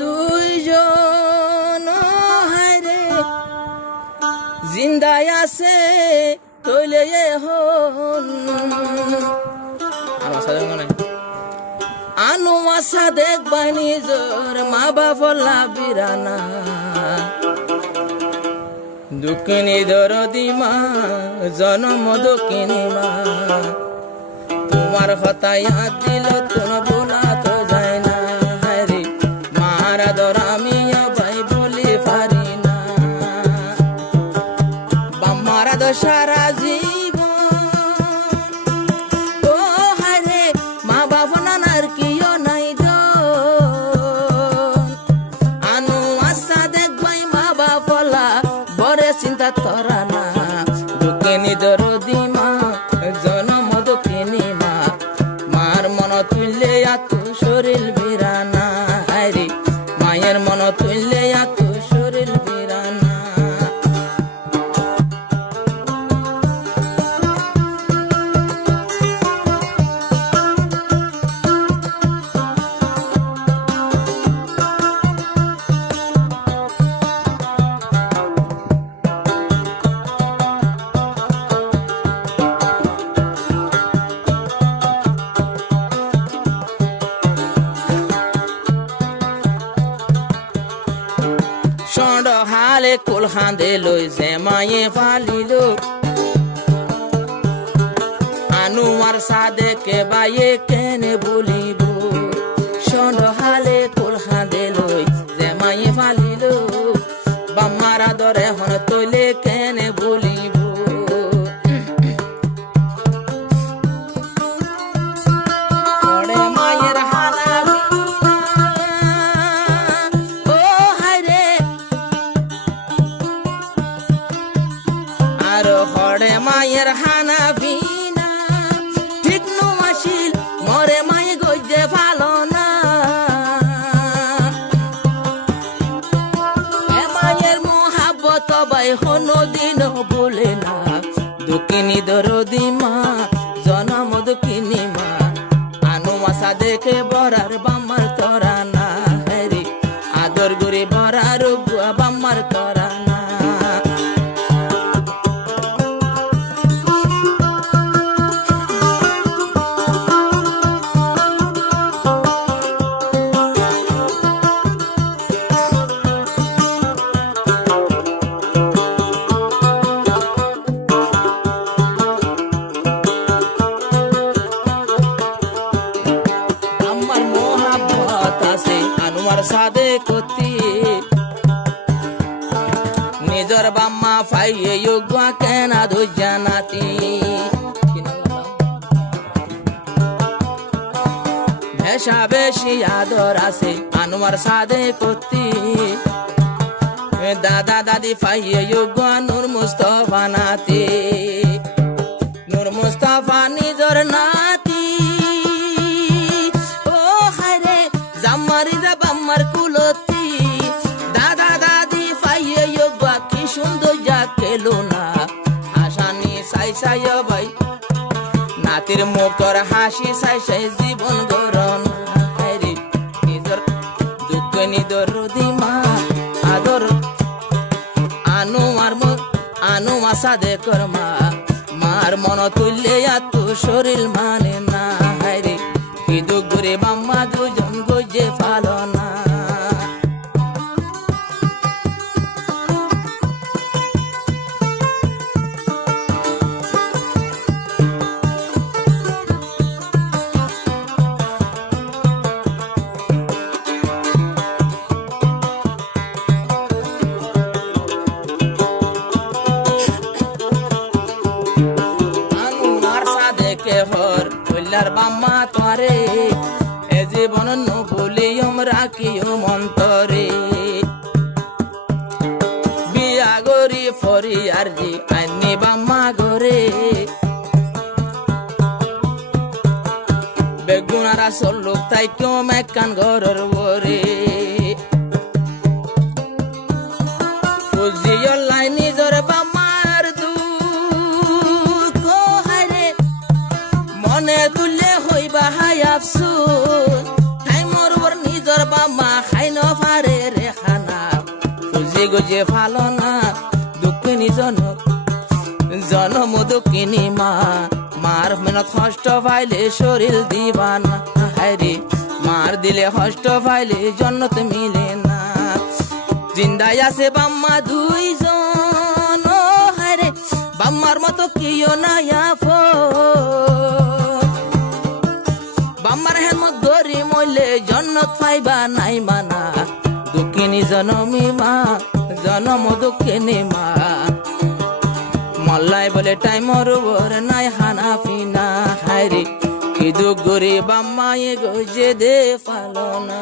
দুইজন হায়রে জিন্দায় আছে তৈলে হন আনু আসা দেখবাই নিজর মা বাবলা বিরানা দুঃখিনী দরদি মা জনম দুঃখিনী মা তোমার হতায় হাত দিল তোর বোলা তো যায় না হায়রে মার আদর আমি ভাই বলি পারি না বাম্মার আদর সারা জীবন ও হায়রে মা বাবা নানার কিও নাই আনু আসা দেখবাই মা বাবলা বরে চিন্তা তোরা না দুঃখিনী দরদি মা জনম দুঃখিনী মা মার মন তুললে এত শরীর বিরানা হায়রে মায়ের মন তুললে এত শরীর বিরানা হালে কুল খান্দে লই যে মায়ে ফালিল আনু আর সাদে কে বাইয়ে কেনে বলিব সন্ড হালে কুল খান্দে লই যে মায়ে ফালিল বাম্মারা দরে হন তৈলে কেনে বলিব মায়ের হালা হরে মায়ের হানা ভিনা ঠিক নুমাশিল মরে মায়ে গজে ভালো না মায়ের মোহাব্বত বাই হনো দিন বলে না দুঃখিনী দরদি মা জনম দুঃখিনী মা আনু মাসা দেখে বরার বাম্মার তরা না হেরি আদর গুরি বরার বুয়া বাম্মার তরা না সাদে কতি নিজর বাম্মা ফাইয়ে যোগুয়া কেনা দুজানাতি ভেসা বেশি আদর আছে আনোয়ার সাদে কতি দাদা দাদি ফাইয়ে যোগুয়া নূর মুস্তফা নাতি নূর মুস্তফা নিজর নাতি ও হায়রে জাম্মারি বাম্মার কুলতি দাদা দাদি ফাইয়ে যোগুয়া কি সুন্দর যা কেলো না আসানি সাই সাই ভাই নাতির মুখর হাসি সাই সাই জীবন গরণ হায়রে নিজর দুঃখ নিদর দিমা আদর আনু আসা দেখর মা মার মন তুললে এত শরীর মানে না হায়রে কি দুঃখ রে বাম্মা দুজন গজে ফালো না বাম্মা তোরে এ জীবন নবলিয়ম রাখিও মন্তরে বিয়া গরি ফরি আর জি আইনি বাম্মা গরে বেগুনারা সল্লুক তাই কেউ মেকান ঘরের বরে ফুজিও লাই নিজর বাম্মার দুঃখ হায়রে মনে তুলে হইবা হাই আফসোস তাই মোর নিজর বাম্মা খাই ন গজে ফালো না দুঃখিনী জনম দুঃখিনী মা মার মেহনত কষ্ট পাইলে শরীর দিবানা হায়রে মার দিলে কষ্ট পাইলে জন্নত মিলে না জিন্দাই আছে বাম্মা দুইজন হায়রে বাম্মার মতো কিও না বাম্মার হেমত গরি মইলে জন্নত পাইবা নাই মানা দুঃখিনী জনমী মা জনম দুঃখিনী মা মল্লাই বলে টাইমর ওর নাই হানা ফিনা হায়রে কি দুঃখ গরি বাম্মায়ে গজে দে ফালো না